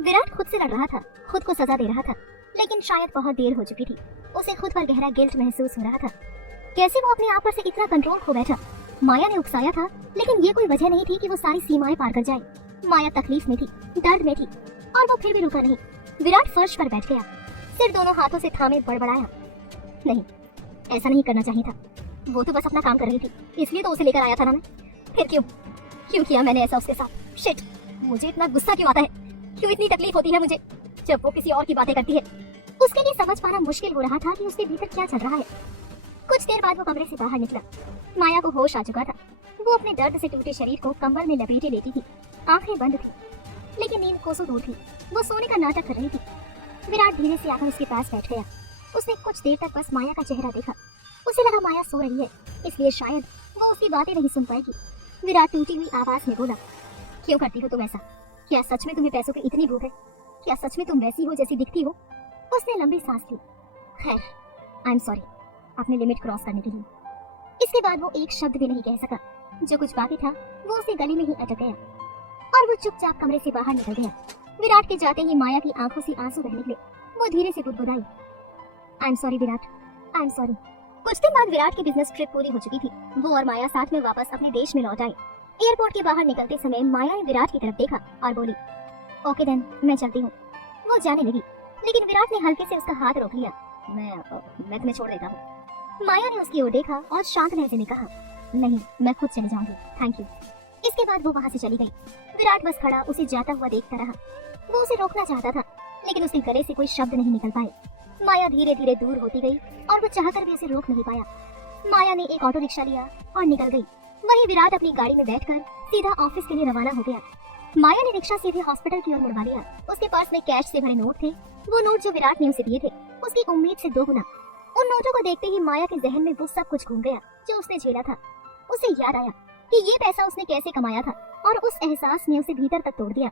विराट खुद से लड़ रहा था, खुद को सजा दे रहा था, लेकिन शायद बहुत देर हो चुकी थी। उसे खुद पर गहरा गिल्ट महसूस हो रहा था। कैसे वो अपने आप पर से इतना कंट्रोल खो बैठा। माया ने उकसाया था, लेकिन ये कोई वजह नहीं थी कि वो सारी सीमाएं पार कर जाए। माया तकलीफ में थी, दर्द में थी, और वो फिर भी रुका नहीं। विराट फर्श पर बैठ गया, सिर दोनों हाथों से थामे बड़बड़ाया। नहीं, ऐसा नहीं करना चाहिए था। वो तो बस अपना काम कर रही थी, इसलिए तो उसे लेकर आया था ना मैं। फिर क्यों किया मैंने ऐसा उसके साथ? शिट, मुझे इतना गुस्सा क्यों आता है? क्यों इतनी तकलीफ होती है मुझे जब वो किसी और की बातें करती है? उसके लिए समझ पाना मुश्किल हो रहा था कि उसके भीतर क्या चल रहा है। कुछ देर बाद वो कमरे से बाहर निकला। माया को होश आ चुका था। वो अपने दर्द से टूटे शरीर को कंबल में लपेटे लेती थी। आंखें बंद थी, लेकिन नींद कोसों दूर थी। वो सोने का नाटक कर रही थी। विराट धीरे से आकर उसके पास बैठ गया। उसने कुछ देर तक बस माया का चेहरा देखा। उसे लगा माया सो रही है, इसलिए शायद वो उसकी बातें नहीं सुन पाएगी। विराट टूटी हुई आवाज में बोला, क्यों करती हो तुम ऐसा? क्या सच में तुम्हें पैसों की इतनी भूख है? क्या सच में तुम वैसी हो जैसी दिखती हो? उसने लंबी सांस ली। खैर, आई एम सॉरी, अपने लिमिट क्रॉस करने के लिए। इसके बाद वो एक शब्द भी नहीं कह सका। जो कुछ बाकी था वो उसे गले में ही अटक गया और वो चुपचाप कमरे से बाहर निकल गया। विराट के जाते ही माया की आंखों से आंसू बह निकले। वो धीरे से बुदबुदाई, I am sorry Virat, I am sorry. कुछ दिन बाद विराट की बिजनेस ट्रिप पूरी हो चुकी थी। वो और माया साथ में वापस अपने देश में लौट आए। एयरपोर्ट के बाहर निकलते समय माया ने विराट की तरफ देखा और बोली, ओके देन, मैं चलती हूँ। वो जाने लगी, लेकिन विराट ने हल्के से उसका हाथ रोक लिया। मैं तुम्हें छोड़ देता हूँ। माया ने उसकी ओर देखा और शांत लहजे में कहा, नहीं, मैं खुद चली जाऊंगी, थैंक यू। इसके बाद वो वहाँ से चली गई। विराट बस खड़ा उसे जाता हुआ देखता रहा। वो उसे रोकना चाहता था, लेकिन उसके गले से कोई शब्द नहीं निकल पाए। माया धीरे धीरे दूर होती गई और वो चाहकर भी उसे रोक नहीं पाया। माया ने एक ऑटो रिक्शा लिया और निकल गई। वहीं विराट अपनी गाड़ी में बैठकर सीधा ऑफिस के लिए रवाना हो गया। माया ने रिक्शा सीधे हॉस्पिटल की ओर मुड़वा लिया। उसके पास में कैश से भरे नोट थे। वो नोट जो विराट ने उसे दिए थे, उसकी उम्मीद से 2 गुना। उन नोटों को देखते ही माया के जहन में वो सब कुछ घूम गया जो उसने झेला था। उसे याद आया कि ये पैसा उसने कैसे कमाया था, और उस एहसास ने उसे भीतर तक तोड़ दिया।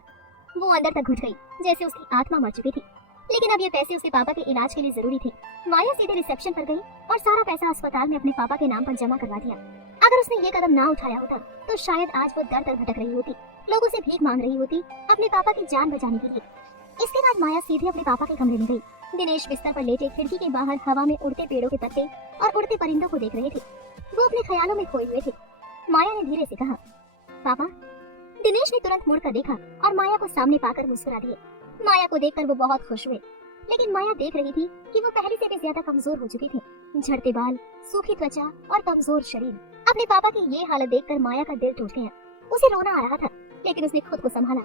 वो अंदर तक घुट गई, जैसे उसकी आत्मा मर चुकी थी। लेकिन अब ये पैसे उसके पापा के इलाज के लिए जरूरी थे। माया सीधे रिसेप्शन पर गई और सारा पैसा अस्पताल में अपने पापा के नाम पर जमा करवा दिया। अगर उसने ये कदम ना उठाया होता तो शायद आज वो दर दर भटक रही होती, लोगों से भीख मांग रही होती अपने पापा की जान बचाने के लिए। इसके बाद माया सीधे अपने पापा के कमरे में गई। दिनेश बिस्तर पर लेटे खिड़की के बाहर हवा में उड़ते पेड़ों के पत्ते और उड़ते परिंदों को देख रहे थे। वो अपने ख्यालों में खोए हुए थे। माया ने धीरे से कहा, पापा। दिनेश ने तुरंत मुड़कर देखा और माया को सामने पाकर मुस्कुरा दिए। माया को देखकर वो बहुत खुश हुए, लेकिन माया देख रही थी कि वो पहले से भी ज्यादा कमजोर हो चुकी थी। झड़ते बाल, सूखी त्वचा और कमजोर शरीर। अपने पापा की ये हालत देखकर माया का दिल टूट गया। उसे रोना आ रहा था, लेकिन उसने खुद को संभाला।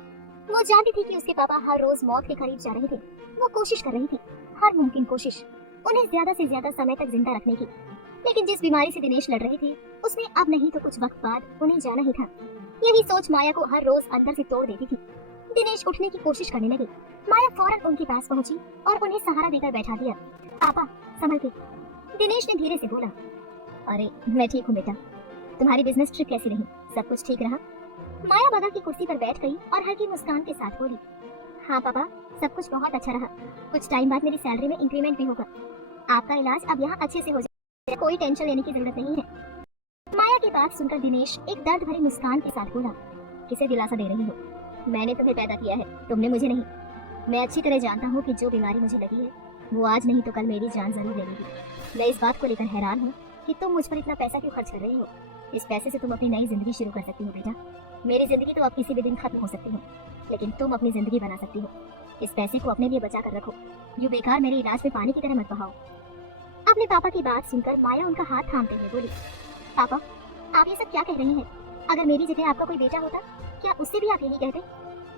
वो जानती थी कि उसके पापा हर रोज मौत के करीब जा रहे थे। वो कोशिश कर रही थी, हर मुमकिन कोशिश, उन्हें ज्यादा से ज्यादा समय तक जिंदा रखने की। लेकिन जिस बीमारी से दिनेश लड़ रहे थे, उसमें अब नहीं तो कुछ वक्त बाद उन्हें जाना ही था। यही सोच माया को हर रोज अंदर से तोड़ देती थी। दिनेश उठने की कोशिश करने लगे। माया फौरन उनके पास पहुंची और उन्हें सहारा देकर बैठा दिया। पापा, संभल के। दिनेश ने धीरे से बोला, अरे मैं ठीक हूँ बेटा, तुम्हारी बिजनेस ट्रिप कैसी रही? सब कुछ ठीक रहा? माया बगल की कुर्सी पर बैठ गई और हल्की मुस्कान के साथ बोली, हाँ पापा, सब कुछ बहुत अच्छा रहा। कुछ टाइम बाद मेरी सैलरी में इंक्रीमेंट भी होगा। आपका इलाज अब यहाँ अच्छे से हो जाएगा, कोई टेंशन लेने की जरूरत नहीं है। माया की बात सुनकर दिनेश एक दर्द भरी मुस्कान के साथ बोला, किसे दिलासा दे रही हो? मैंने तुम्हें पैदा किया है, तुमने मुझे नहीं। मैं अच्छी तरह जानता हूँ कि जो बीमारी मुझे लगी है वो आज नहीं तो कल मेरी जान जरूर ले लेगी। मैं इस बात को लेकर हैरान हूँ कि तुम मुझ पर इतना पैसा क्यों खर्च कर रही हो। इस पैसे से तुम अपनी नई जिंदगी शुरू कर सकती हो बेटा। मेरी जिंदगी तो अब किसी भी दिन खत्म हो सकती है, लेकिन तुम अपनी जिंदगी बना सकती हो। इस पैसे को अपने लिए बचा कर रखो, यूं बेकार मेरे इलाज में पानी की तरह मत बहाओ। अपने पापा की बात सुनकर माया उनका हाथ थामते हुए बोली, पापा, आप ये सब क्या कह रही हैं? अगर मेरी जगह आपका कोई बेटा होता, क्या उससे भी आप यही कहते?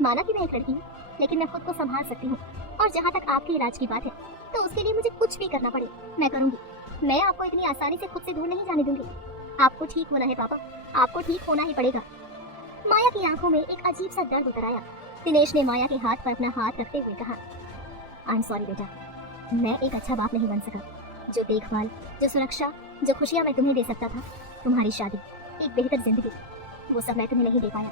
माना कि मैं एक लड़की हूँ, लेकिन मैं खुद को संभाल सकती हूँ, और जहाँ तक आपके इलाज की बात है तो उसके लिए मुझे कुछ भी करना पड़े मैं करूँगी। मैं आपको इतनी आसानी से खुद से दूर नहीं जाने दूंगी। आपको ठीक होना है पापा, आपको ठीक होना ही पड़ेगा। माया की आंखों में एक अजीब सा दर्द उतर आया। दिनेश ने माया के हाथ पर अपना हाथ रखते हुए कहा, आई एम सॉरी बेटा, मैं एक अच्छा बाप नहीं बन सका। जो देखभाल, जो सुरक्षा, जो खुशियाँ मैं तुम्हें दे सकता था, तुम्हारी शादी, एक बेहतर जिंदगी, वो सब मैं तुम्हें नहीं दे पाया।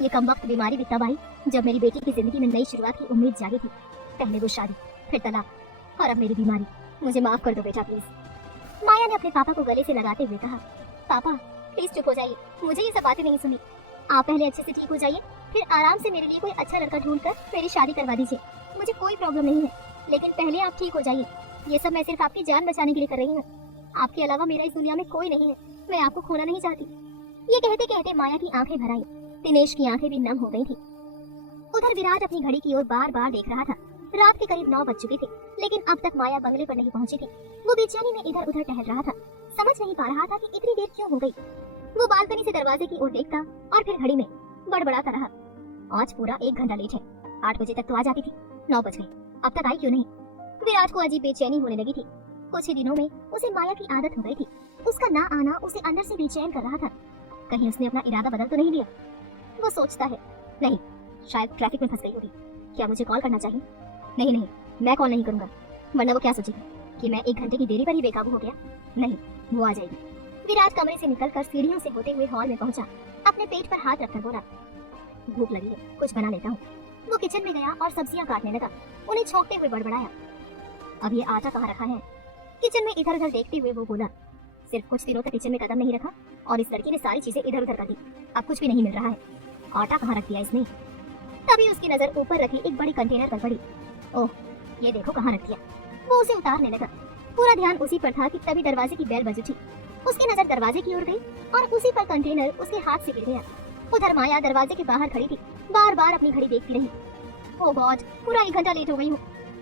ये कम वक्त बीमारी भी तब आई जब मेरी बेटी की जिंदगी में नई शुरुआत की उम्मीद जागी थी। पहले वो शादी, फिर तलाक, और अब मेरी बीमारी। मुझे माफ कर दो बेटा प्लीज। माया ने अपने पापा को गले से लगाते हुए कहा, पापा प्लीज चुप हो जाइए, मुझे ये सब बातें नहीं सुनी। आप पहले अच्छे से ठीक हो जाइए, फिर आराम से मेरे लिए कोई अच्छा लड़का ढूंढकर मेरी शादी करवा दीजिए, मुझे कोई प्रॉब्लम नहीं है, लेकिन पहले आप ठीक हो जाइए। ये सब मैं सिर्फ आपकी जान बचाने के लिए कर रही हूँ। आपके अलावा मेरा इस दुनिया में कोई नहीं है, मैं आपको खोना नहीं चाहती। ये कहते कहते माया की आंखें भर आई। दिनेश की आंखें भी नम हो गई थी। उधर विराट अपनी घड़ी की ओर बार बार देख रहा था। रात के करीब 9 बज चुके थे, लेकिन अब तक माया बंगले पर नहीं पहुंची थी। वो बेचैनी में इधर उधर टहल रहा था, समझ नहीं पा रहा था कि इतनी देर क्यों हो गई। वो बालकनी से दरवाजे की ओर देखता और फिर घड़ी में बड़बड़ाता रहा। आज पूरा 1 घंटा लेट है, 8 बजे तक तो आ जाती थी, 9 बज गए, अब तक आई क्यों नहीं। विराट को अजीब बेचैनी होने लगी थी। कुछ ही दिनों में उसे माया की आदत हो गई थी। उसका ना आना उसे अंदर से बेचैन कर रहा था। कहीं उसने अपना इरादा बदल तो नहीं लिया। वो सोचता है, नहीं, शायद ट्रैफिक में फंस गई होगी। क्या मुझे कॉल करना चाहिए? नहीं, मैं कॉल नहीं करूंगा, वरना वो क्या सोचेगी कि मैं 1 घंटे की देरी पर ही बेकाबू हो गया। नहीं, वो आ जाएगी। विराट कमरे से निकलकर सीढ़ियों से होते हुए हॉल में पहुंचा। अपने पेट पर हाथ रखकर बोला, भूख लगी है, कुछ बना लेता हूँ। वो किचन में गया और सब्जियां काटने लगा। उन्हें छोंकते हुए बड़बड़ाया, अब ये आटा कहाँ रखा है? किचन में इधर उधर देखते हुए वो बोला, सिर्फ कुछ दिनों तक किचन में कदम नहीं रखा और इस लड़की ने सारी चीजें इधर उधर कर दी, अब कुछ भी नहीं मिल रहा है। आटा कहाँ रख दिया इसने? तभी उसकी नजर ऊपर रखी एक बड़ी कंटेनर पर पड़ी। ओह, ये देखो कहाँ रख दिया। वो उसे उतारने लगा। पूरा ध्यान उसी पर था कि तभी दरवाजे की बेल बज उठी। उसकी नजर दरवाजे की ओर गई और उसी पर कंटेनर उसके हाथ से गिर गया। उधर माया दरवाजे के बाहर खड़ी थी, बार बार अपनी घड़ी देखती रही। ओह गॉड, पूरा 1 घंटा लेट हो गई हूँ।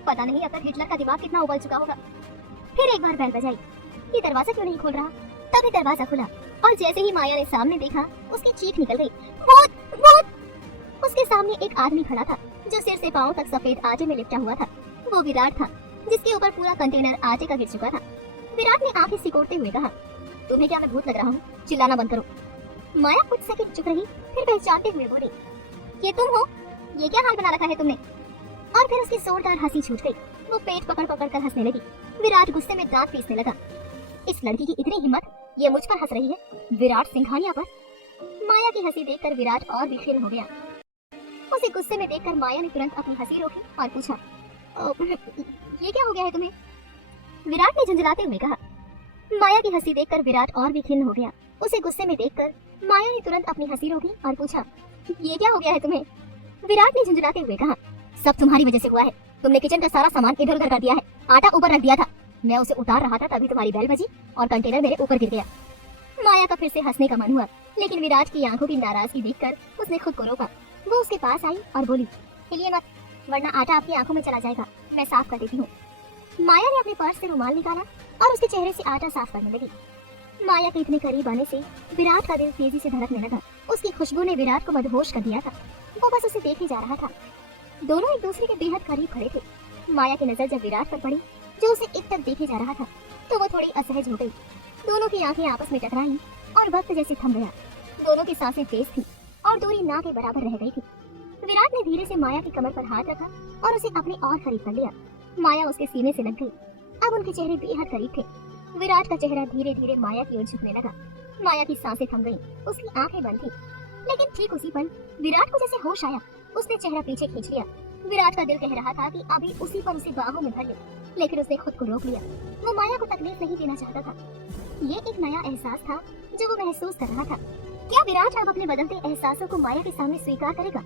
पता नहीं अब तक हिटलर का दिमाग कितना उबल चुका होगा। फिर एक बार बेल बजाई। ये दरवाजा क्यों नहीं खोल रहा? तभी दरवाजा खुला और जैसे ही माया ने सामने देखा, उसकी चीख निकल गई, भूत भूत। उसके सामने एक आदमी खड़ा था जो सिर से पांव तक सफेद आटे में लिपटा हुआ था। वो विराट था, जिसके ऊपर पूरा कंटेनर आटे का गिर चुका था। विराट ने आंखें सिकोड़ते हुए कहा, तुम्हें क्या मैं भूत लग रहा हूँ? चिल्लाना बंद करो। माया कुछ सेकंड चुप रही, फिर पहचानते हुए बोली, ये तुम हो? ये क्या हाल बना रखा है तुमने? और फिर उसकी जोरदार हंसी छूट गई। वो पेट पकड़ पकड़ कर हंसने लगी। विराट गुस्से में दांत पीसने लगा। इस लड़की की इतनी हिम्मत, ये मुझ पर हंस रही है, विराट सिंघानिया पर। माया की हंसी देखकर विराट और भी खिन्न हो गया। उसे गुस्से में देखकर माया ने तुरंत अपनी हंसी रोकी और पूछा, ये क्या हो गया है तुम्हें? विराट ने झुंझलाते हुए कहा। माया की हंसी देखकर विराट और भी खिन्न हो गया। उसे गुस्से में देखकर माया ने तुरंत अपनी हंसी रोकी और पूछा, ये क्या हो गया है तुम्हें? विराट ने झुंझलाते हुए कहा, सब तुम्हारी वजह से हुआ है। तुमने किचन का सारा सामान इधर उधर कर दिया है, आटा ऊपर रख दिया था। मैं उसे उतार रहा था तभी तुम्हारी बेल बजी और कंटेनर मेरे ऊपर गिर गया। माया का फिर से हंसने का मन हुआ, लेकिन विराट की आंखों की नाराजगी देखकर उसने खुद को रोका। वो उसके पास आई और बोली, हिलिए मत, वरना आटा आपकी आंखों में चला जाएगा, मैं साफ कर देती हूँ। माया ने अपने पर्स से रुमाल निकाला और उसके चेहरे से आटा साफ करने लगी। माया के इतने करीब आने से विराट का दिल तेजी से धड़कने लगा। उसकी खुशबू ने विराट को मदहोश कर दिया था। वो बस उसे देखे जा रहा था। दोनों एक दूसरे के बेहद करीब खड़े थे। माया की नजर जब विराट पर पड़ी, जो उसे एकटक देखे जा रहा था, तो वो थोड़ी असहज हो गई। दोनों की आंखें आपस में टकराई और वक्त जैसे थम गया। दोनों की सांसें तेज थी और दूरी ना के बराबर रह गई थी। विराट ने धीरे से माया की कमर पर हाथ रखा और उसे अपने और करीब कर लिया। माया उसके सीने से लग गई। अब उनके चेहरे बेहद करीब थे। विराट का चेहरा धीरे धीरे माया की ओर झुकने लगा। माया की सांसें थम गईं, उसकी आंखें बंद थी। लेकिन ठीक उसी पल विराट को जैसे होश आया, उसने चेहरा पीछे खींच लिया। विराट का दिल कह रहा था कि अभी उसी पर उसे बाहों में भर ले, लेकिन उसने खुद को रोक लिया। वो माया को तकलीफ नहीं देना चाहता था। ये एक नया एहसास था जो वो महसूस कर रहा था। क्या विराट अब अपने बदलते एहसासों को माया के सामने स्वीकार करेगा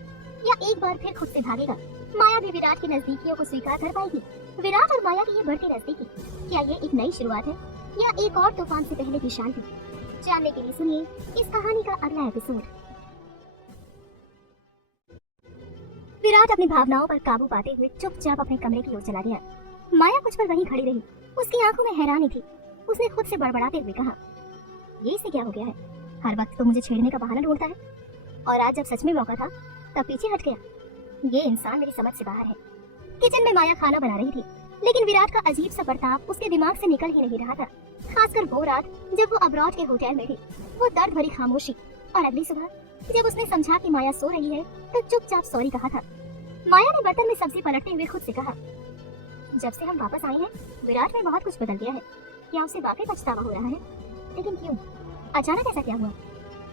या एक बार फिर खुद से भागेगा? माया भी विराट की नजदीकियों को स्वीकार कर पाएगी? विराट और माया की ये बढ़ती नजदीकी, क्या ये एक नई शुरुआत है या एक और तूफान से पहले की शांति? जानने के लिए सुनिए इस कहानी का अगला एपिसोड। विराट अपनी भावनाओं पर काबू पाते हुए चुपचाप अपने कमरे की ओर चला गया। माया कुछ पर वहीं खड़ी रही। उसकी आंखों में हैरानी थी। उसने खुद से बड़बड़ाते हुए कहा, ये इसे क्या हो गया है? हर वक्त तो मुझे छेड़ने का बहाना ढूंढता है, और आज जब सच में मौका था तब पीछे हट गया। ये इंसान मेरी समझ से बाहर है। किचन में माया खाना बना रही थी, लेकिन विराट का अजीब सा बर्ताव उसके दिमाग से निकल ही नहीं रहा था। खासकर वो रात जब वो अब्रॉड के होटल में थी, वो दर्द भरी खामोशी, और अगली सुबह जब उसने समझा कि माया सो रही है तो चुपचाप सॉरी कहा था। माया ने बर्तन में सब्जी पलटते हुए खुद से कहा, जब से हम वापस आए हैं विराट में बहुत कुछ बदल गया है। क्या उसे वाकई पछतावा हो रहा है? लेकिन क्यों? अचानक ऐसा क्या हुआ?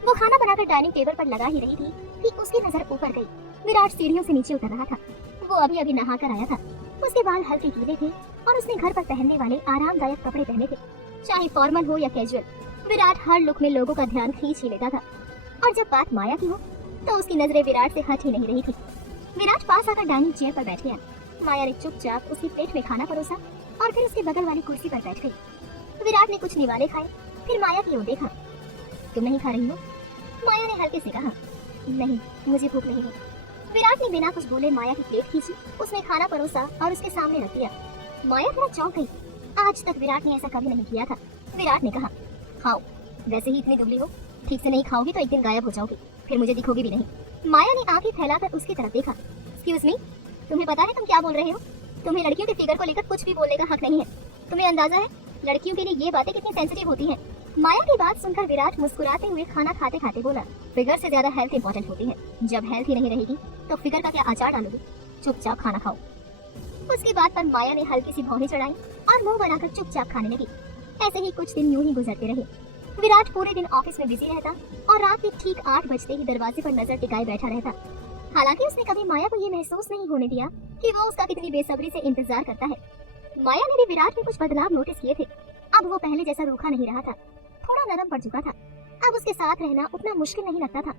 वो खाना बनाकर डाइनिंग टेबल पर लगा ही रही थी कि उसकी नजर ऊपर गई। विराट सीढ़ियों से नीचे उतर रहा था। वो अभी अभी नहा कर आया था। उसके बाल हल्के गीले थे और उसने घर पर पहनने वाले आरामदायक कपड़े पहने थे, चाहे फॉर्मल हो या कैजुअल। विराट हर लुक में लोगों का ध्यान खींच ही लेता था। और जब बात माया की हो तो उसकी नजरें विराट से हट ही नहीं रही थी। विराट पास आकर डाइनिंग चेयर पर बैठ गया। माया ने चुपचाप उसकी प्लेट में खाना परोसा और फिर उसके बगल वाली कुर्सी पर बैठ गई। विराट ने कुछ निवाले खाए, फिर माया की ओर देखा। तुम नहीं खा रही हो? माया ने हल्के से कहा। नहीं, मुझे भूख नहीं है। विराट ने बिना कुछ बोले माया की प्लेट खींची, उसने खाना परोसा और उसके सामने रख दिया। माया थोड़ा चौंक गई। आज तक विराट ने ऐसा कभी नहीं किया था। विराट ने कहा, खाओ, वैसे ही इतनी दुबली हो, ठीक से नहीं खाओगी तो एक दिन गायब हो जाओगी, फिर मुझे दिखोगी भी नहीं। माया ने आंखें फैलाकर उसकी तरफ देखा। एक्सक्यूज मी, तुम्हें पता है तुम क्या बोल रहे हो? तुम्हें लड़कियों के फिगर को लेकर कुछ भी बोलने का हक नहीं है। तुम्हें अंदाजा है लड़कियों के लिए ये बातें कितनी सेंसिटिव होती हैं? माया की बात सुनकर विराट मुस्कुराते हुए खाना खाते खाते बोला, फिगर से ज्यादा हेल्थ इंपॉर्टेंट होती है। जब हेल्थ ही नहीं रहेगी तो फिगर का क्या अचार डालोगे? चुपचाप खाना खाओ। उसकी बात पर माया ने हल्की सी भौहें चढ़ाई और मुंह बनाकर चुपचाप खाने लगी। ऐसे ही कुछ दिन यूं ही गुजरते रहे। विराट पूरे दिन ऑफिस में बिजी रहता और रात के ठीक 8 बजते ही दरवाजे पर नजर टिकाए बैठा रहता। हालांकि उसने कभी माया को ये महसूस नहीं होने दिया कि वो उसका कितनी बेसब्री से इंतजार करता है। माया ने भी विराट में कुछ बदलाव नोटिस किए थे। अब वो पहले जैसा रूखा नहीं रहा था, थोड़ा नरम पड़ चुका था। अब उसके साथ रहना उतना मुश्किल नहीं लगता था।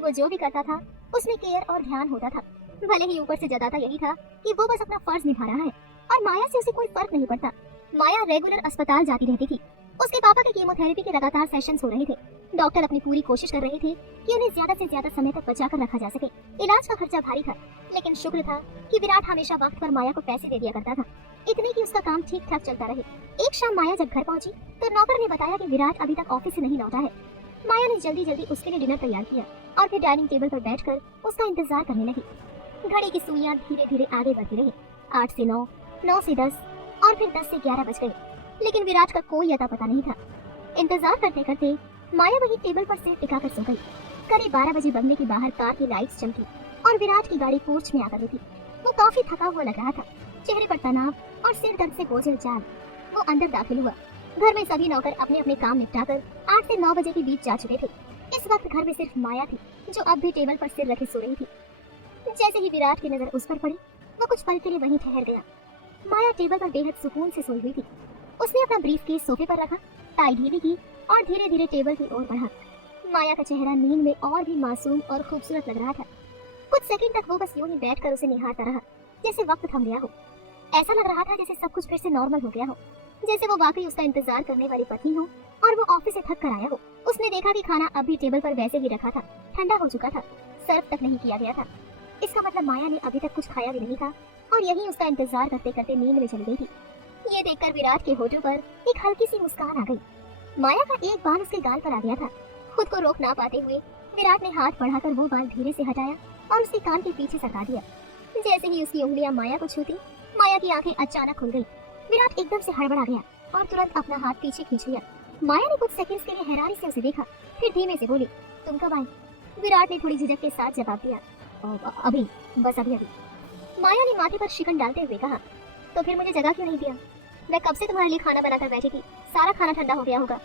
वो जो भी करता था उसमें केयर और ध्यान होता था। भले ही ऊपर से जताता यही था कि वो बस अपना फर्ज निभा रहा है और माया से उसे कोई फर्क नहीं पड़ता। माया रेगुलर अस्पताल जाती रहती थी। उसके पापा के कीमोथेरेपी के लगातार सेशंस हो रहे थे। डॉक्टर अपनी पूरी कोशिश कर रहे थे कि उन्हें ज्यादा से ज्यादा समय तक बचाकर रखा जा सके। इलाज का खर्चा भारी था, लेकिन शुक्र था कि विराट हमेशा वक्त पर माया को पैसे दे दिया करता था, इतने कि उसका काम ठीक ठाक चलता रहे। एक शाम माया जब घर पहुंची तो नौकर ने बताया कि विराट अभी तक ऑफिस से नहीं लौटा है। माया ने जल्दी जल्दी उसके लिए डिनर तैयार किया और फिर डाइनिंग टेबल पर बैठकर उसका इंतजार करने लगी। घड़ी की सुइयां धीरे धीरे आगे बढ़ती रही। 8 से 9, 9 से 10 और फिर 10 से 11 बज गए, लेकिन विराट का कोई अता पता नहीं था। इंतजार करते करते माया वही टेबल पर सिर टिकाकर सो गई। करीब 12 बजे बंगले के बाहर कार की लाइट्स चमकी और विराट की गाड़ी पोर्च में आकर रुकी। वो काफी थका हुआ लग रहा था, चेहरे पर तनाव और सिर दर्द से बोझल चाल। वो अंदर दाखिल हुआ। घर में सभी नौकर अपने अपने काम निपटाकर 8 से 9 बजे के बीच जा चुके थे। इस वक्त घर में सिर्फ माया थी, जो अब भी टेबल पर सिर रखे सो रही थी। जैसे ही विराट की नजर उस पर पड़ी, वो कुछ पल के लिए वहीं ठहर गया। माया टेबल पर बेहद सुकून से सोई हुई थी। उसने अपना ब्रीफकेस सोफे पर रखा, टाई ढीली की और धीरे धीरे टेबल की ओर बढ़ा। माया का चेहरा नींद में और भी मासूम और खूबसूरत लग रहा था। कुछ सेकंड तक वो बस यूं ही बैठकर उसे निहारता रहा, जैसे वक्त थम गया हो। ऐसा लग रहा था जैसे सब कुछ फिर से नॉर्मल हो गया हो, जैसे वो वाकई उसका इंतजार करने वाली पत्नी हो और वो ऑफिस से थक कर आया हो। उसने देखा कि खाना अब भी टेबल पर वैसे ही रखा था, ठंडा हो चुका था, सर्व तक नहीं किया गया था। इसका मतलब माया ने अभी तक कुछ खाया भी नहीं था और यही उसका इंतजार करते करते नींद में चली गई थी। ये देखकर विराट के होठों पर एक हल्की सी मुस्कान आ गई। माया का एक बाल उसके गाल पर आ गया था। खुद को रोक ना पाते हुए विराट ने हाथ बढ़ाकर वो बाल धीरे से हटाया और उसके कान के पीछे सरका दिया। जैसे ही उसकी उंगलियां माया को छूती, माया की आंखें अचानक खुल गई। विराट एकदम से हड़बड़ा गया और तुरंत अपना हाथ पीछे खींच लिया। माया ने कुछ सेकंड्स के लिए हैरानी से उसे देखा, फिर धीमे से बोली, तुम कब आए? विराट ने थोड़ी झिझक के साथ जवाब दिया, अभी, बस अभी अभी। माया ने माथे पर शिकन डालते हुए कहा, तो फिर मुझे जगह क्यों नहीं दिया? मैं कब से तुम्हारे लिए खाना बनाकर बैठी थी, सारा खाना ठंडा हो गया होगा।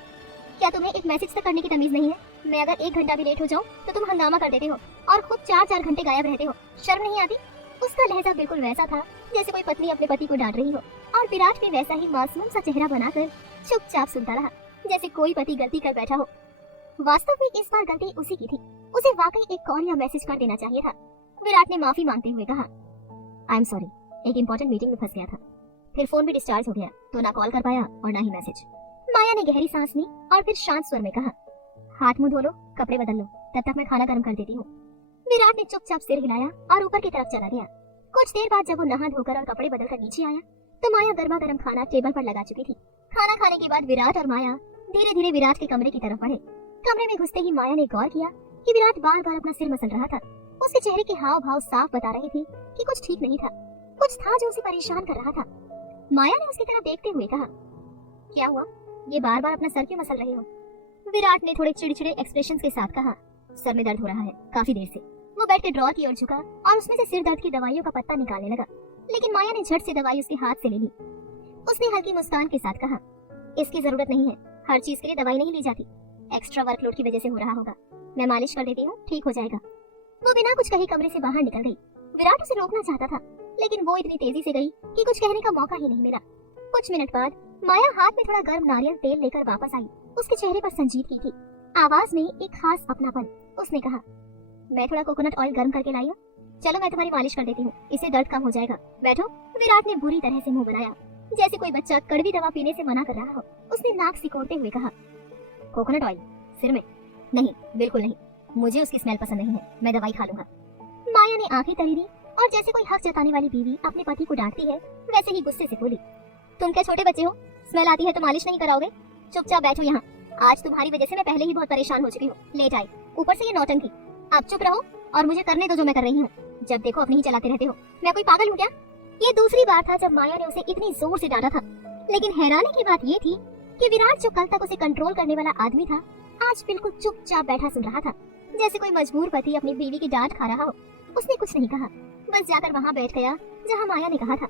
क्या तुम्हें एक मैसेज तक करने की तमीज नहीं है? मैं अगर 1 घंटा भी लेट हो जाऊं तो तुम हंगामा कर देते हो और खुद 4-4 घंटे गायब रहते हो। शर्म नहीं आती? उसका लहजा बिल्कुल वैसा था जैसे कोई पत्नी अपने पति को डांट रही हो, और विराट भी वैसा ही मासूम सा चेहरा बनाकर चुपचाप सुनता रहा, जैसे कोई पति गलती कर बैठा हो। वास्तव में इस बार गलती उसी की थी। उसे वाकई एक कॉल या मैसेज कर देना चाहिए था। विराट ने माफी मांगते हुए कहा, आई एम सॉरी, एक इंपॉर्टेंट मीटिंग में फंस गया था, फिर फोन भी डिस्चार्ज हो गया तो ना कॉल कर पाया और ना ही मैसेज। माया ने गहरी सांस ली और फिर शांत स्वर में कहा, हाथ मुंह धो लो, कपड़े बदल लो, तब तक मैं खाना गर्म कर देती हूँ। विराट ने चुपचाप सिर हिलाया और ऊपर की तरफ चला गया। कुछ देर बाद जब वो नहा धोकर और कपड़े बदलकर नीचे आया तो माया गर्मा गर्म खाना टेबल पर लगा चुकी थी। खाना खाने के बाद विराट और माया धीरे धीरे विराट के कमरे की तरफ बढ़े। कमरे में घुसते ही माया ने गौर किया कि विराट बार बार अपना सिर मसल रहा था। उसके चेहरे के हाव भाव साफ बता रहे थे कि कुछ ठीक नहीं था, कुछ था जो उसे परेशान कर रहा था। माया ने उसकी तरफ देखते हुए कहा, क्या हुआ, ये बार बार अपना सर क्यों मसल रहे हो? विराट ने थोड़े चिड़चिड़े एक्सप्रेशन के साथ कहा, सर में दर्द हो रहा है काफी देर से। वो बैठ के ड्रॉर की ओर झुका और उसमें से सिर दर्द की दवाइयों का पत्ता निकालने लगा, लेकिन माया ने झट से दवाई उसके हाथ से ले ली। उसने हल्की मुस्कान के साथ कहा, इसकी जरूरत नहीं है, हर चीज के लिए दवाई नहीं ली जाती, एक्स्ट्रा वर्कलोड की वजह से हो रहा होगा, मैं मालिश कर देती हूँ, ठीक हो जाएगा। वो बिना कुछ कहे कमरे से बाहर निकल गई। विराट उसे रोकना चाहता था, लेकिन वो इतनी तेजी से गई कि कुछ कहने का मौका ही नहीं मिला। कुछ मिनट बाद माया हाथ में थोड़ा गर्म नारियल तेल लेकर वापस आई। उसके चेहरे पर संजीदगी थी, आवाज में एक खास अपनापन। उसने कहा, मैं थोड़ा कोकोनट ऑयल गर्म करके लाई हूँ, चलो मैं तुम्हारी मालिश कर देती हूँ, इससे दर्द कम हो जाएगा, बैठो। विराट ने बुरी तरह से मुंह बनाया, जैसे कोई बच्चा कड़वी दवा पीने से मना कर रहा हो। उसने नाक सिकोड़ते हुए कहा, कोकोनट ऑयल सिर में? नहीं, बिल्कुल नहीं, मुझे उसकी स्मेल पसंद नहीं है, मैं दवाई खा लूंगा। माया ने आंखें तरी दी और जैसे कोई हक जताने वाली बीवी अपने पति को डांटती है वैसे ही गुस्से से बोली, तुम क्या छोटे बच्चे हो? स्मेल आती है तो मालिश नहीं कराओगे? चुपचाप बैठो यहाँ, आज तुम्हारी वजह से मैं पहले ही बहुत परेशान हो चुकी हूँ। लेट आई, ऊपर से ये नौटंकी। आप चुप रहो और मुझे करने दो जो मैं कर रही हूँ। जब देखो अपनी ही चलाते रहते हो, मैं कोई पागल हूँ क्या? ये दूसरी बार था जब माया ने उसे इतनी जोर से डांटा था, लेकिन हैरानी की बात ये थी कि विराट जो कल तक उसे कंट्रोल करने वाला आदमी था, आज बिल्कुल चुपचाप बैठा सुन रहा था, जैसे कोई मजबूर पति अपनी बीवी की डांट खा रहा हो। उसने कुछ नहीं कहा, बस जाकर वहाँ बैठ गया जहाँ माया ने कहा था।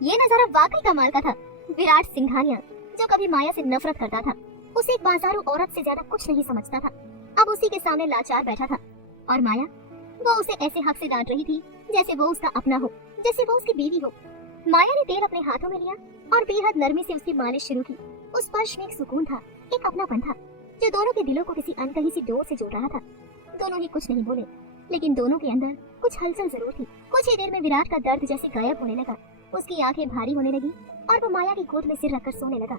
ये नजारा वाकई कमाल का था। विराट सिंघानिया, जो कभी माया से नफरत करता था, उसे एक बाजारू औरत से ज्यादा कुछ नहीं समझता था, अब उसी के सामने लाचार बैठा था। और माया, वो उसे ऐसे हक से डांट रही थी जैसे वो उसका अपना हो, जैसे वो उसकी बीवी हो। माया ने तेल अपने हाथों में लिया और बेहद नरमी से उसकी मालिश शुरू की। उस स्पर्श में एक सुकून था, एक अपनापन था, जो दोनों के दिलों को किसी अनकही सी डोर से जोड़ रहा था। दोनों ही कुछ नहीं बोले, लेकिन दोनों के अंदर कुछ हलचल जरूर थी। कुछ ही देर में विराट का दर्द जैसे गायब होने लगा, उसकी आंखें भारी होने लगी और वो माया की गोद में सिर रखकर सोने लगा।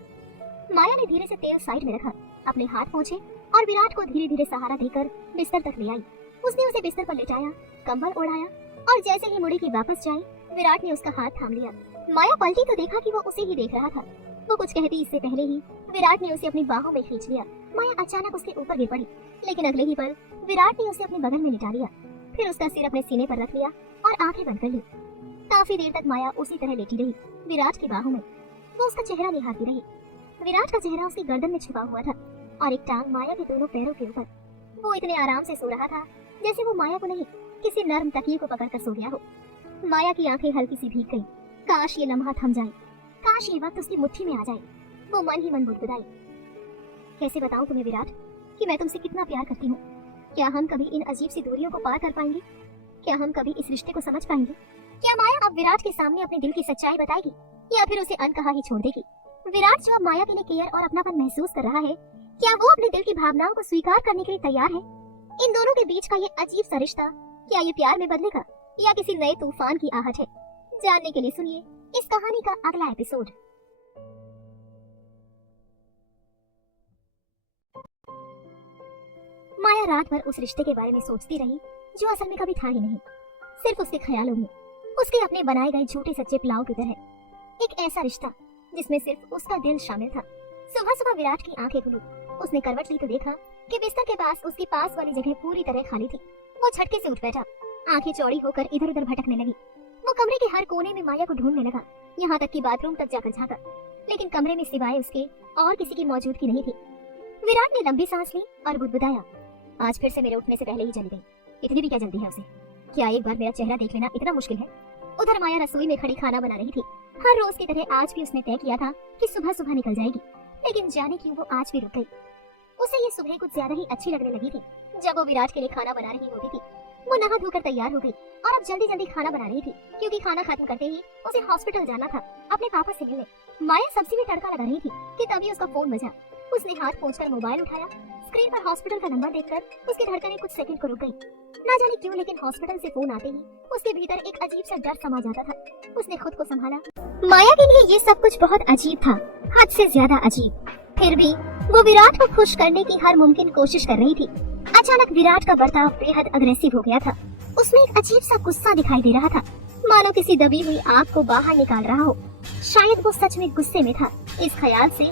माया ने धीरे से तेल साइड में रखा, अपने हाथ पोंछे और विराट को धीरे धीरे सहारा देकर बिस्तर तक ले आई। उसने उसे बिस्तर पर लेटाया, कंबल ओढ़ाया और जैसे ही मुड़ी की वापस जाए, विराट ने उसका हाथ थाम लिया। माया पलटी तो देखा कि वो उसे ही देख रहा था। वो कुछ कहती इससे पहले ही विराट ने उसे अपनी बाहों में खींच लिया। माया अचानक उसके ऊपर गिर पड़ी, लेकिन अगले ही पल विराट ने उसे अपने बगल में लिटा लिया, फिर उसका सिर अपने सीने पर रख लिया और आंखें बंद कर ली। काफी देर तक माया उसी तरह लेटी रही, विराट की बाहों में। वो उसका चेहरा निहारती रही। विराट का चेहरा उसकी गर्दन में छुपा हुआ था और एक टांग माया के दोनों पैरों के ऊपर। वो इतने आराम से सो रहा था जैसे वो माया को नहीं, किसी नर्म तकिए को पकड़कर सो गया हो। माया की आंखें हल्की सी भीग गईं। काश ये लम्हा थम जाए, काश ये वक्त उसकी मुट्ठी में आ जाए। वो मन ही मन बुदबुदाई, कैसे बताऊं तुम्हें विराट कि मैं तुमसे कितना प्यार करती हूँ। क्या हम कभी इन अजीब सी दूरियों को पार कर पाएंगे? क्या हम कभी इस रिश्ते को समझ पाएंगे? क्या माया अब विराट के सामने अपने दिल की सच्चाई बताएगी या फिर उसे अनकहा ही छोड़ देगी? विराट जो अब माया के लिए केयर और अपनापन महसूस कर रहा है, क्या वो अपने दिल की भावनाओं को स्वीकार करने के लिए तैयार है? इन दोनों के बीच का ये अजीब सा रिश्ता, क्या ये प्यार में बदलेगा या किसी नए तूफान की आहट है? जानने के लिए सुनिए इस कहानी का अगला एपिसोड। माया रात भर उस रिश्ते के बारे में सोचती रही जो असल में कभी था ही नहीं, सिर्फ उसके ख्यालों में, उसके अपने बनाए गए झूठे सच्चे प्लाव की तरह। एक ऐसा रिश्ता जिसमें सिर्फ उसका दिल शामिल था। सुबह सुबह विराट की आंखें खुली। उसने करवट ली तो देखा कि बिस्तर के पास उसकी पास वाली जगह पूरी तरह खाली थी। वो झटके से उठ बैठा, आंखें चौड़ी होकर इधर उधर भटकने लगी। वो कमरे के हर कोने में माया को ढूंढने लगा, यहाँ तक कि बाथरूम तक जाकर झांका, लेकिन कमरे में सिवाय उसके और किसी की मौजूदगी नहीं थी। विराट ने लंबी सांस ली और बुदबुदाया, आज फिर से मेरे उठने से पहले ही चली गई। इतनी भी क्या जल्दी है उसे? क्या एक बार मेरा चेहरा देख लेना इतना मुश्किल है? उधर माया रसोई में खड़ी खाना बना रही थी। हर रोज की तरह आज भी उसने तय किया था कि सुबह सुबह निकल जाएगी, लेकिन जाने क्यों वो आज भी रुक गई। उसे ये सुबह कुछ ज्यादा ही अच्छी लगने लगी थी। जब वो विराट के लिए खाना बना रही होती थी, वो नहा धोकर तैयार हो गई और अब जल्दी जल्दी खाना बना रही थी, क्योंकि खाना खत्म करते ही उसे हॉस्पिटल जाना था अपने पापा से मिलने। माया सब्जी में तड़का लगा रही थी कि तभी उसका फोन बजा। उसने हाथ पोंछकर मोबाइल उठाया। स्क्रीन पर हॉस्पिटल का नंबर देखकर उसकी धड़कनें कुछ सेकंड को रुक गई। ना जाने क्यों, लेकिन हॉस्पिटल से फोन आते ही उसके भीतर एक अजीब सा डर समा जाता था। उसने खुद को संभाला। माया के लिए ये सब कुछ बहुत अजीब था, हद से ज्यादा अजीब। फिर भी वो विराट को खुश करने की हर मुमकिन कोशिश कर रही थी। अचानक विराट का बर्ताव बेहद अग्रेसिव हो गया था। उसमें एक अजीब सा गुस्सा दिखाई दे रहा था, मानो किसी दबी हुई आग को बाहर निकाल रहा हो। शायद वो सच में गुस्से में था, इस ख्याल से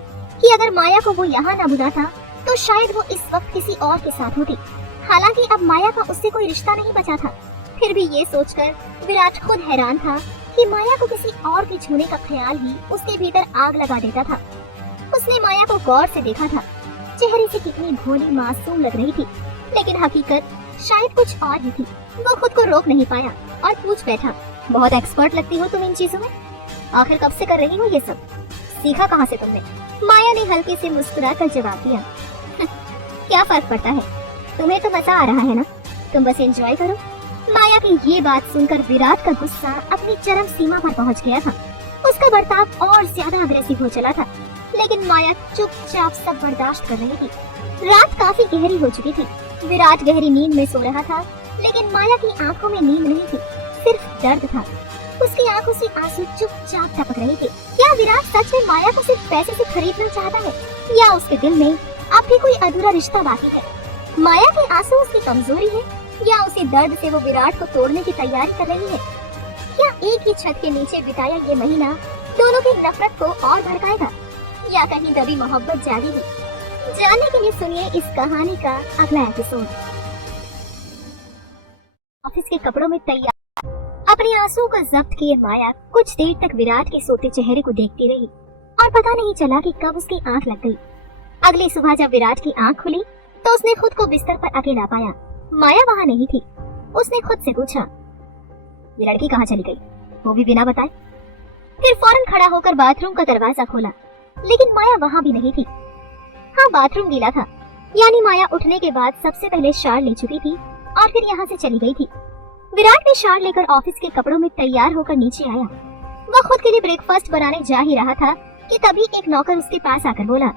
कि अगर माया को वो यहाँ न बुलाता तो शायद वो इस वक्त किसी और के साथ होती। हालांकि अब माया का उससे कोई रिश्ता नहीं बचा था। फिर भी ये सोचकर विराट खुद हैरान था कि माया को किसी और के छूने का ख्याल ही उसके भीतर आग लगा देता था। उसने माया को गौर से देखा था। चेहरे से कितनी भोली मासूम लग रही थी, लेकिन हकीकत शायद कुछ और ही थी। वो खुद को रोक नहीं पाया और पूछ बैठा, बहुत एक्सपर्ट लगती हो तुम इन चीजों में। आखिर कब से कर रही हो ये सब? सीखा कहाँ से तुमने? माया ने हल्के से मुस्कुराकर जवाब दिया, क्या फर्क पड़ता है, तुम्हें तो मजा आ रहा है ना, तुम बस एंजॉय करो। माया की ये बात सुनकर विराट का गुस्सा अपनी चरम सीमा पर पहुंच गया था। उसका बर्ताव और ज्यादा अग्रेसिव हो चला था, लेकिन माया चुपचाप सब बर्दाश्त कर रही थी। रात काफी गहरी हो चुकी थी। विराट गहरी नींद में सो रहा था, लेकिन माया की आंखों में नींद नहीं थी, सिर्फ दर्द था। उसकी आंखों से आंसू चुपचाप टपक रहे थे। क्या विराट सच में माया को सिर्फ पैसे से खरीदना चाहता है, या उसके दिल में अब भी कोई अधूरा रिश्ता बाकी है? माया के आंसू उसकी कमजोरी है, या उसी दर्द से वो विराट को तोड़ने की तैयारी कर रही है? क्या एक ही छत के नीचे बिताया ये महीना दोनों की नफरत को और भड़काएगा, या कहीं दबी मोहब्बत जागेगी? जानने के लिए सुनिए इस कहानी का अगला एपिसोड। ऑफिस के कपड़ों में तैयार अपने आंसू को जब्त किए माया कुछ देर तक विराट के सोते चेहरे को देखती रही, और पता नहीं चला कि कब उसकी आंख लग गई। अगली सुबह जब विराट की आंख खुली तो उसने खुद को बिस्तर पर अकेला पाया। माया वहाँ नहीं थी। उसने खुद से पूछा, ये लड़की कहाँ चली गई, वो भी बिना बताए? फिर फौरन खड़ा होकर बाथरूम का दरवाजा खोला, लेकिन माया वहाँ भी नहीं थी। हाँ, बाथरूम गीला था, यानी माया उठने के बाद सबसे पहले शावर ले चुकी थी और फिर यहाँ से चली गई थी। विराट भी शावर लेकर ऑफिस के कपड़ों में तैयार होकर नीचे आया। वह खुद के लिए ब्रेकफास्ट बनाने जा ही रहा था कि तभी एक नौकर उसके पास आकर बोला,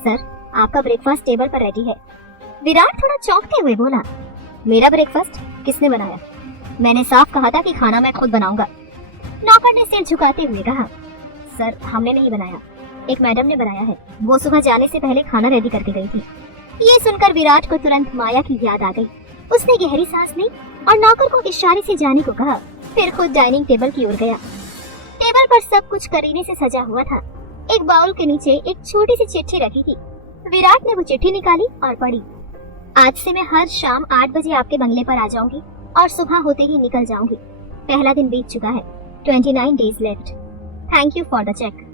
सर, आपका ब्रेकफास्ट टेबल पर रेडी है। विराट थोड़ा चौंकते हुए बोला, मेरा ब्रेकफास्ट किसने बनाया? मैंने साफ कहा था कि खाना मैं खुद बनाऊंगा। नौकर ने सिर झुकाते हुए कहा, सर, हमने नहीं बनाया, एक मैडम ने बनाया है, वो सुबह जाने से पहले खाना रेडी करके गई थी। ये सुनकर विराट को तुरंत माया की याद आ गई। उसने गहरी सांस ली और नौकर को इशारे से जाने को कहा, फिर खुद डाइनिंग टेबल की ओर गया। टेबल पर सब कुछ करीने से सजा हुआ था। एक बाउल के नीचे एक छोटी सी चिट्ठी रखी थी। विराट ने वो चिट्ठी निकाली और पढ़ी, आज से मैं हर शाम 8 बजे आपके बंगले पर आ जाऊंगी और सुबह होते ही निकल जाऊंगी। पहला दिन बीत चुका है, 29 days left. Thank you for the check.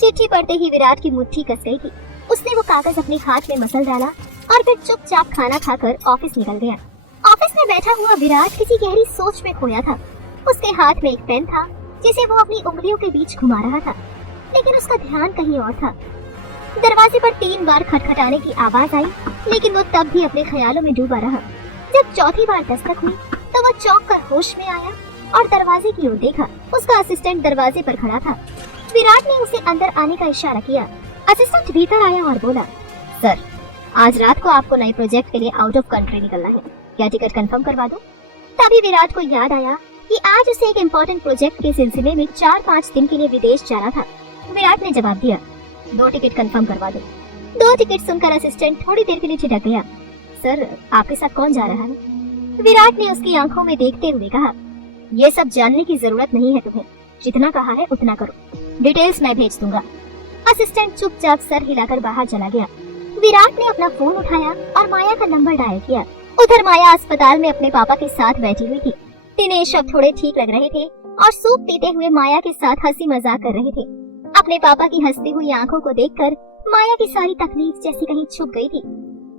चिट्ठी पढ़ते ही विराट की मुट्ठी कस गई थी। उसने वो कागज अपने हाथ में मसल डाला और फिर चुपचाप खाना खाकर ऑफिस निकल गया। ऑफिस में बैठा हुआ विराट किसी गहरी सोच में खोया था। उसके हाथ में एक पेन था जिसे वो अपनी उंगलियों के बीच घुमा रहा था, लेकिन उसका ध्यान कहीं और था। दरवाजे पर 3 बार खटखटाने की आवाज आई, लेकिन वो तब भी अपने ख्यालों में डूबा रहा। जब चौथी बार दस्तक हुई तो वो चौंक कर होश में आया और दरवाजे की ओर देखा। उसका असिस्टेंट दरवाजे पर खड़ा था। विराट ने उसे अंदर आने का इशारा किया। असिस्टेंट भीतर आया और बोला, सर, आज रात को आपको नए प्रोजेक्ट के लिए आउट ऑफ कंट्री निकलना है, क्या टिकट कंफर्म करवा दूं? तभी विराट को याद आया कि आज उसे एक इम्पोर्टेंट प्रोजेक्ट के सिलसिले में 4-5 दिन के लिए विदेश जाना था। विराट ने जवाब दिया, 2 टिकट कंफर्म करवा दो। 2 टिकट सुनकर असिस्टेंट थोड़ी देर के लिए ठिठक गया। सर, आपके साथ कौन जा रहा है? विराट ने उसकी आंखों में देखते हुए कहा, ये सब जानने की जरूरत नहीं है तुम्हें, जितना कहा है उतना करो, डिटेल्स मैं भेज दूंगा। असिस्टेंट चुपचाप सर हिलाकर बाहर चला गया। विराट ने अपना फोन उठाया और माया का नंबर डायल किया। उधर माया अस्पताल में अपने पापा के साथ बैठी हुई थी। दिनेश अब थोड़े ठीक लग रहे थे और सूप पीते हुए माया के साथ हंसी मजाक कर रहे थे। अपने पापा की हंसती हुई आंखों को देखकर माया की सारी तकलीफ जैसी कहीं छुप गई थी।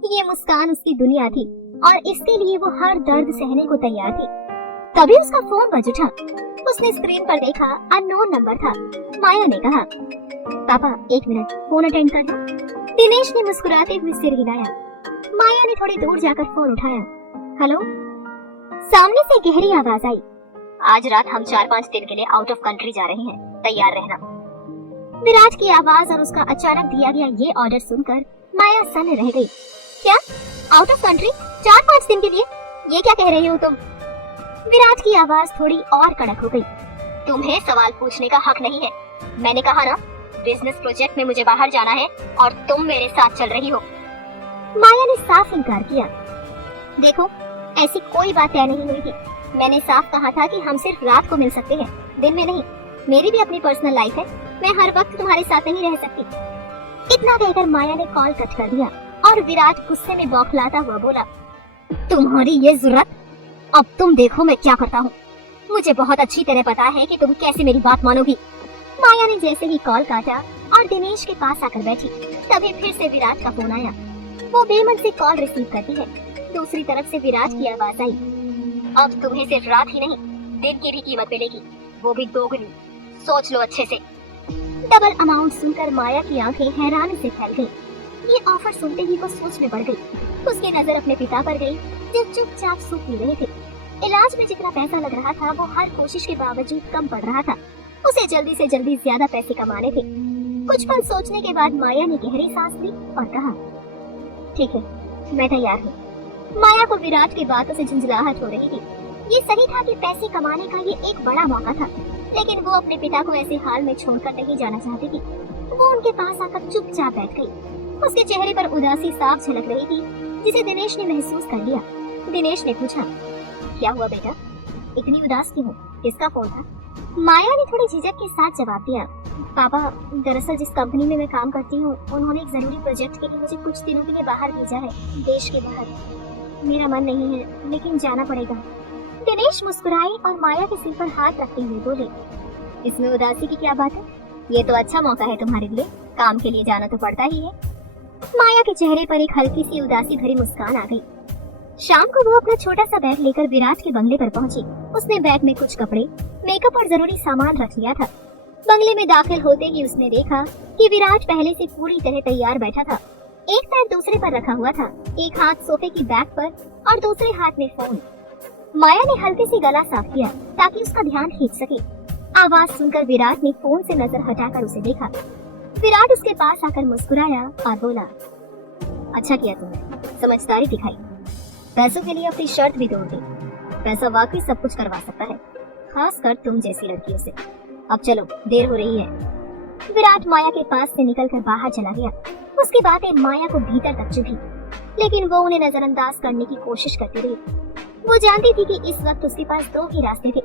ये मुस्कान उसकी दुनिया थी और इसके लिए वो हर दर्द सहने को तैयार थी। तभी उसका फोन बज उठा। उसने स्क्रीन पर देखा, अननोन नंबर था। माया ने कहा, पापा 1 मिनट, फोन अटेंड कर लो। दिनेश ने मुस्कुराते हुए सिर हिलाया। माया ने थोड़ी दूर जाकर फोन उठाया। हेलो। सामने से गहरी आवाज आई, आज रात हम 4-5 दिन के लिए आउट ऑफ कंट्री जा रहे हैं, तैयार रहना। विराट की आवाज और उसका अचानक दिया गया ये ऑर्डर सुनकर माया सन्न रह गई। क्या? आउट ऑफ कंट्री 4-5 दिन के लिए? ये क्या कह रही हो तुम? विराट की आवाज थोड़ी और कड़क हो गई। तुम्हें सवाल पूछने का हक नहीं है। मैंने कहा ना, बिजनेस प्रोजेक्ट में मुझे बाहर जाना है और तुम मेरे साथ चल रही हो। माया ने साफ इनकार किया। देखो, ऐसी कोई बात तय नहीं हुई थी। मैंने साफ कहा था कि हम सिर्फ रात को मिल सकते हैं, दिन में नहीं। मेरी भी अपनी पर्सनल लाइफ है, मैं हर वक्त तुम्हारे साथ नहीं रह सकती। इतना कहकर माया ने कॉल कट कर दिया और विराट गुस्से में बौखलाता हुआ बोला, तुम्हारी ये जुर्रत, अब तुम देखो मैं क्या करता हूँ। मुझे बहुत अच्छी तरह पता है कि तुम कैसे मेरी बात मानोगी। माया ने जैसे ही कॉल काटा और दिनेश के पास आकर बैठी, तभी फिर से विराट का फोन आया। वो बेमन से कॉल रिसीव करती है। दूसरी तरफ से विराट की आवाज आई, अब तुम्हें सिर्फ रात ही नहीं, दिन की भी कीमत मिलेगी, वो भी दोगुनी। सोच लो अच्छे से। डबल अमाउंट सुनकर माया की आंखें हैरानी से फैल गई। ये ऑफर सुनते ही वो सोच में पड़ गई। उसकी नजर अपने पिता पर गई जो चुपचाप सूप पी रहे थे। इलाज में जितना पैसा लग रहा था वो हर कोशिश के बावजूद कम पड़ रहा था। उसे जल्दी से जल्दी ज्यादा पैसे कमाने थे। कुछ पल सोचने के बाद माया ने गहरी सांस ली और कहा, ठीक है, मैं तैयार हूँ। माया को विराट की बातों से झुंझलाहट हो रही थी। ये सही था कि पैसे कमाने का ये एक बड़ा मौका था, लेकिन वो अपने पिता को ऐसे हाल में छोड़कर नहीं जाना चाहती थी। वो उनके पास आकर चुपचाप बैठ गई। उसके चेहरे पर उदासी साफ झलक रही थी, जिसे दिनेश ने महसूस कर लिया। दिनेश ने पूछा, क्या हुआ बेटा, इतनी उदास क्यों हो, किसका फोन था? माया ने थोड़ी झिझक के साथ जवाब दिया, पापा, दरअसल जिस कंपनी में मैं काम करती हूँ उन्होंने एक जरूरी प्रोजेक्ट के लिए मुझे कुछ दिनों के लिए बाहर भेजा है, देश के बाहर। मेरा मन नहीं है, लेकिन जाना पड़ेगा। दिनेश मुस्कुराई और माया के सिर पर हाथ रखते हुए बोले, इसमें उदासी की क्या बात है, ये तो अच्छा मौका है तुम्हारे लिए, काम के लिए जाना तो पड़ता ही है। माया के चेहरे पर एक हल्की सी उदासी भरी मुस्कान आ गई। शाम को वो अपना छोटा सा बैग लेकर विराट के बंगले पर पहुंची। उसने बैग में कुछ कपड़े, मेकअप और जरूरी सामान रख लिया था। बंगले में दाखिल होते ही उसने देखा कि विराट पहले से पूरी तरह तैयार बैठा था। एक पैर दूसरे पर रखा हुआ था, एक हाथ सोफे की बैक पर और दूसरे हाथ में फोन। माया ने हल्के से गला साफ किया ताकि उसका ध्यान खींच सके। आवाज सुनकर विराट ने फोन से नजर हटाकर उसे देखा। विराट उसके पास आकर मुस्कुराया और बोला, अच्छा किया तुमने, समझदारी दिखाई, पैसों के लिए अपनी शर्त भी तोड़ दी। पैसा वाकई सब कुछ करवा सकता है, खास कर तुम जैसी लड़कियों से। अब चलो, देर हो रही है। विराट माया के पास से निकलकर बाहर चला गया। उसकी बातें माया को भीतर तक चुभी, लेकिन वो उन्हें नजरअंदाज करने की कोशिश करती रही। वो जानती थी कि इस वक्त उसके पास दो ही रास्ते थे,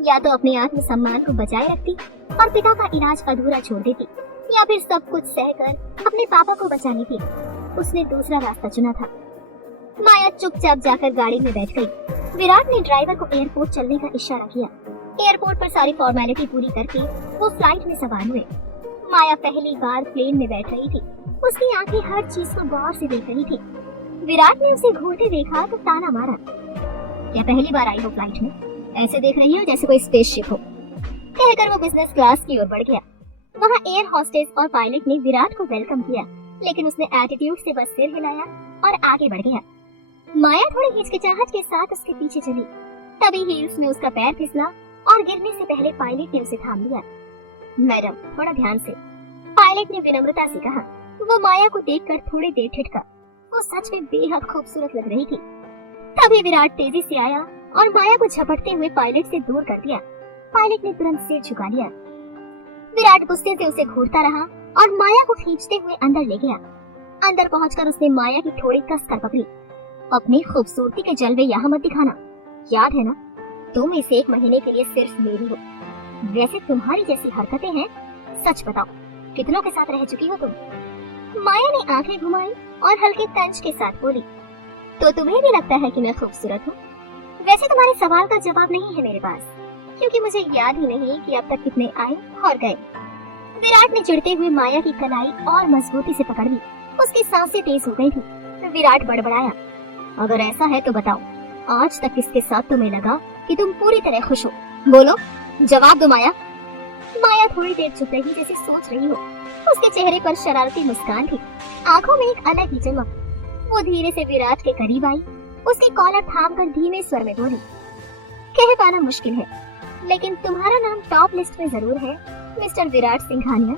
या तो अपने आत्मसम्मान को बचाए रखती और पिता का इलाज अधूरा छोड़ देती, या फिर सब कुछ सहकर अपने पापा को बचा लेती। उसने दूसरा रास्ता चुना था। माया चुपचाप जाकर गाड़ी में बैठ गई। विराट ने ड्राइवर को एयरपोर्ट चलने का इशारा किया। एयरपोर्ट पर सारी फॉर्मेलिटी पूरी करके वो फ्लाइट में सवार हुए। माया पहली बार प्लेन में बैठ रही थी। उसकी आंखें हर चीज को गौर से देख रही थी। विराट ने उसे घूरते देखा तो ताना मारा, क्या पहली बार आई हो फ्लाइट में, ऐसे देख रही हो जैसे कोई स्पेसशिप हो। कहकर वो बिजनेस क्लास की ओर बढ़ गया। वहाँ एयर होस्टेस और पायलट ने विराट को वेलकम किया, लेकिन उसने एटीट्यूड से बस सिर हिलाया और आगे बढ़ गया। माया थोड़ी हिचकिचाहट के साथ उसके पीछे चली। तभी हील्स में उसका पैर फिसला और गिरने से पहले पायलट ने उसे थाम लिया। मैडम, थोड़ा ध्यान से, पायलट ने विनम्रता से कहा। वो माया को देखकर थोड़ी देर ठिठका। वो सच में बेहद खूबसूरत लग रही थी। तभी विराट तेजी से आया और माया को झपटते हुए पायलट से दूर कर दिया। पायलट ने तुरंत सिर झुका लिया। विराट गुस्से से उसे घूरता रहा और माया को खींचते हुए अंदर ले गया। अंदर पहुंचकर उसने माया की थोड़ी कस कर पकड़ी। अपनी खूबसूरती के जलवे यहाँ मत दिखाना, याद है ना, तुम इस 1 महीने के लिए सिर्फ मेरी हो। वैसे तुम्हारी जैसी हरकतें हैं, सच बताओ कितनों के साथ रह चुकी हो तुम? माया ने आंखें घुमाई और हल्के तंज के साथ बोली, तो तुम्हें भी लगता है कि मैं खूबसूरत हूँ? वैसे तुम्हारे सवाल का जवाब नहीं है मेरे पास, क्योंकि मुझे याद ही नहीं कि अब तक कितने आए और गए। विराट ने चिढ़ते हुए माया की कलाई और मजबूती से पकड़ ली। उसकी सांसें तेज हो गई थी। विराट बड़बड़ाया, अगर ऐसा है तो बताओ, आज तक किसके साथ तुम्हें लगा कि तुम पूरी तरह खुश हो? बोलो, जवाब दो माया। माया थोड़ी देर चुप रही, जैसे सोच रही हो। उसके चेहरे पर शरारती मुस्कान थी, आंखों में एक अलग ही चमक। वो धीरे से विराट के करीब आई, उसकी कॉलर थामकर धीमे स्वर में बोली, कह पाना मुश्किल है, लेकिन तुम्हारा नाम टॉप लिस्ट में जरूर है, मिस्टर विराट सिंघानिया।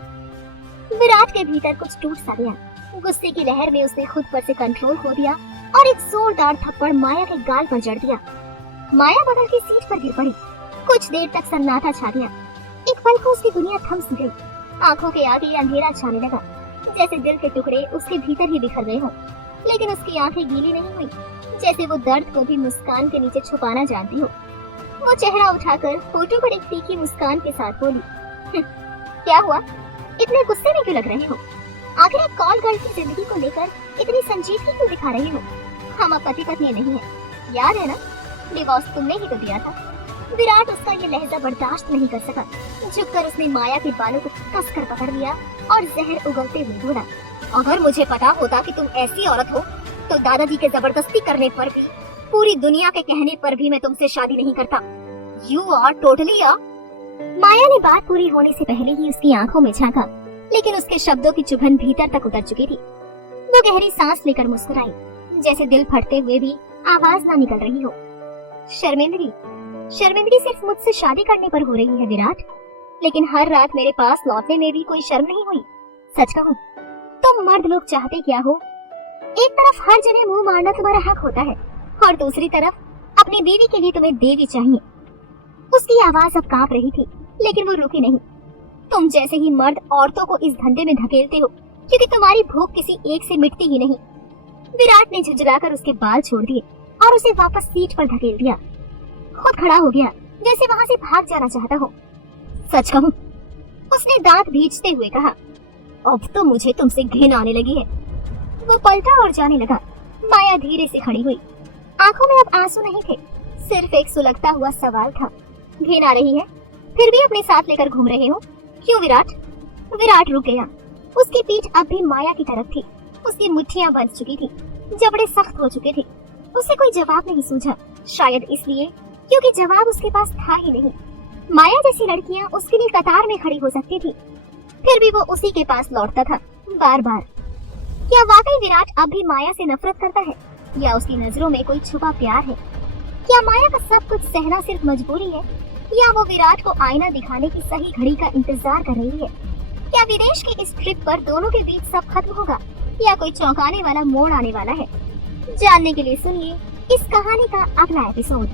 विराट के भीतर कुछ टूट सा गया। गुस्से की लहर में उसने खुद पर से कंट्रोल खो दिया और एक जोरदार थप्पड़ माया के गाल पर जड़ दिया। माया बगल की सीट पर गिर पड़ी। कुछ देर तक सन्नाटा छा गया। एक पल को उसकी दुनिया थम सी गई। आंखों के आगे अंधेरा छाने लगा, जैसे दिल के टुकड़े उसके भीतर ही बिखर गए हों। लेकिन उसकी आंखें गीली नहीं हुई, जैसे वो दर्द को भी मुस्कान के नीचे छुपाना जानती हो। वो चेहरा उठाकर होठों पर एक तीखी मुस्कान के साथ बोली, क्या हुआ, इतने गुस्से में क्यों लग रहे हो? आखिर एक कॉल गर्ल की जिंदगी को लेकर इतनी संजीदगी क्यों दिखा रही हो? हम अब पति पत्नी नहीं है, याद है ना? डिवोर्स तुमने ही तो दिया था। विराट उसका ये लहजा बर्दाश्त नहीं कर सका। झुककर उसने माया के बालों को कसकर पकड़ लिया और जहर उगलते हुए बोला, अगर मुझे पता होता कि तुम ऐसी औरत हो तो दादाजी के जबरदस्ती करने पर भी, पूरी दुनिया के कहने पर भी मैं तुमसे शादी नहीं करता। You are totally a. माया ने बात पूरी होने से पहले ही उसकी आंखों में झांका, लेकिन उसके शब्दों की चुभन भीतर तक उतर चुकी थी। वो गहरी सांस लेकर मुस्कुराई, जैसे दिल फटते हुए भी आवाज ना निकल रही हो। शर्मिंदगी, शर्मिंदगी सिर्फ मुझसे शादी करने पर हो रही है विराट, लेकिन हर रात मेरे पास लौटने में भी कोई शर्म नहीं हुई। सच कहूं, तुम मर्द लोग चाहते क्या हो? एक तरफ हर जगह मुंह मारना तुम्हारा हक होता है और दूसरी तरफ अपनी बीवी के लिए तुम्हें देवी चाहिए। उसकी आवाज अब कांप रही थी लेकिन वो रुकी नहीं। तुम जैसे ही मर्द औरतों को इस धंधे में धकेलते हो क्योंकि तुम्हारी भूख किसी एक से मिटती ही नहीं। विराट ने झुंझलाकर उसके बाल छोड़ दिए और उसे वापस सीट पर धकेल दिया। खुद खड़ा हो गया जैसे वहां से भाग जाना चाहता हो। सच कहूं, उसने दांत भींचते हुए कहा, अब तो मुझे तुमसे घिन आने लगी है। वो पलटा और जाने लगा। माया धीरे से खड़ी हुई। आंखों में अब आंसू नहीं थे, सिर्फ एक सुलगता हुआ सवाल था। घिन आ रही है, फिर भी अपने साथ लेकर घूम रहे हो क्यों विराट? विराट रुक गया। उसकी पीठ अब भी माया की तरफ थी। उसकी मुट्ठियां बंध चुकी थी, जबड़े सख्त हो चुके थे। उसे कोई जवाब नहीं सूझा, शायद इसलिए क्योंकि जवाब उसके पास था ही नहीं। माया जैसी लड़कियां उसके लिए कतार में खड़ी हो सकती थी, फिर भी वो उसी के पास लौटता था बार बार। क्या वाकई विराट अब भी माया से नफरत करता है या उसकी नजरों में कोई छुपा प्यार है? क्या माया का सब कुछ सहना सिर्फ मजबूरी है या वो विराट को आईना दिखाने की सही घड़ी का इंतजार कर रही है? क्या विदेश की इस ट्रिप पर दोनों के बीच सब खत्म होगा या कोई चौंकाने वाला मोड़ आने वाला है? जानने के लिए सुनिए इस कहानी का अगला एपिसोड।